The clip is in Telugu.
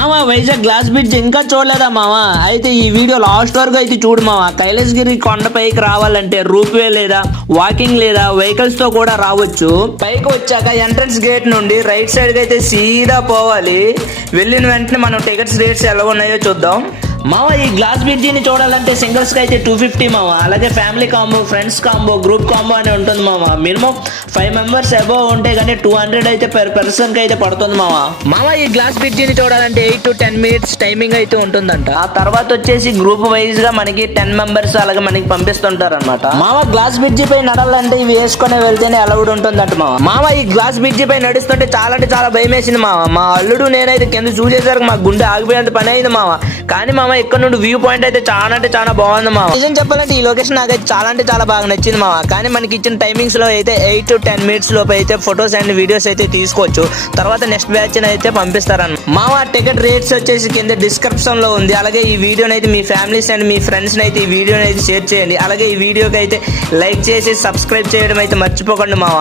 మామ వైజాగ్ గ్లాస్ బ్రిడ్జ్ ఇంకా చూడలేదా మామ? అయితే ఈ వీడియో లాస్ట్ వరకు అయితే చూడు మామ. కైలాసగిరి కొండపైకి రావాలంటే రూప్ వే లేదా వాకింగ్ లేదా వెహికల్స్ తో కూడా రావచ్చు. పైకి వచ్చాక ఎంట్రన్స్ గేట్ నుండి రైట్ సైడ్ అయితే సీదా పోవాలి. వెళ్ళిన వెంటనే మనం టికెట్స్ రేట్స్ ఎలా ఉన్నాయో చూద్దాం. మామ ఈ గ్లాస్ బ్రిడ్జిని చూడాలంటే సింగిల్స్ కి అయితే 250 మామ. అలాగే family combo, friends combo, group combo అని ఉంటుంది మామ. మినిమం 5 మెంబర్స్ అబోవ్ ఉంటే కానీ 200 అయితే పర్ పర్సన్ కి అయితే పడుతుంది మామ. మామ ఈ గ్లాస్ బ్రిడ్జిని చూడాలంటే 8 to 10 minutes టైమింగ్ అయితే ఉంటుందంట. ఆ తర్వాత వచ్చేసి గ్రూప్ వైజ్ గా మనకి 10 మెంబర్స్ అలాగే మనకి పంపిస్తుంటారు అనమాట. మామ గ్లాస్ బ్రిడ్జి పై నడాలంటే ఇవి వేసుకునే వెళ్తేనే అలౌడ్ ఉంటుందంట మామ. మామ ఈ గ్లాస్ బ్రిడ్జి పై నడుస్తుంటే చాలా అంటే చాలా భయం వేసింది మామ. మా అల్లుడు నేనైతే కింద చూసేసరికి మా గుండె ఆగిపోయేంత పని అయింది మామ. కానీ మామ ఇక్కడ నుండి వ్యూ పాయింట్ అయితే చాలా అంటే చాలా బాగుంది మామ. నిజం చెప్పాలంటే ఈ లొకేషన్ నాకైతే చాలా అంటే చాలా బాగా నచ్చింది మామ. కానీ మనకి ఇచ్చిన టైమింగ్స్ లో అయితే 8 to 10 minutes లోపు అయితే ఫొటోస్ అండ్ వీడియోస్ అయితే తీసుకోవచ్చు. తర్వాత నెక్స్ట్ బ్యాచ్ అయితే పంపిస్తారన్న మామ. టికెట్ రేట్స్ వచ్చేసి కింద డిస్క్రిప్షన్ లో ఉంది. అలాగే ఈ వీడియోని అయితే మీ ఫ్యామిలీస్ అండ్ మీ ఫ్రెండ్స్ అయితే ఈ వీడియోని అయితే షేర్ చేయండి. అలాగే ఈ వీడియోకి అయితే లైక్ చేసి సబ్స్క్రైబ్ చేయడం అయితే మర్చిపోకండి మామ.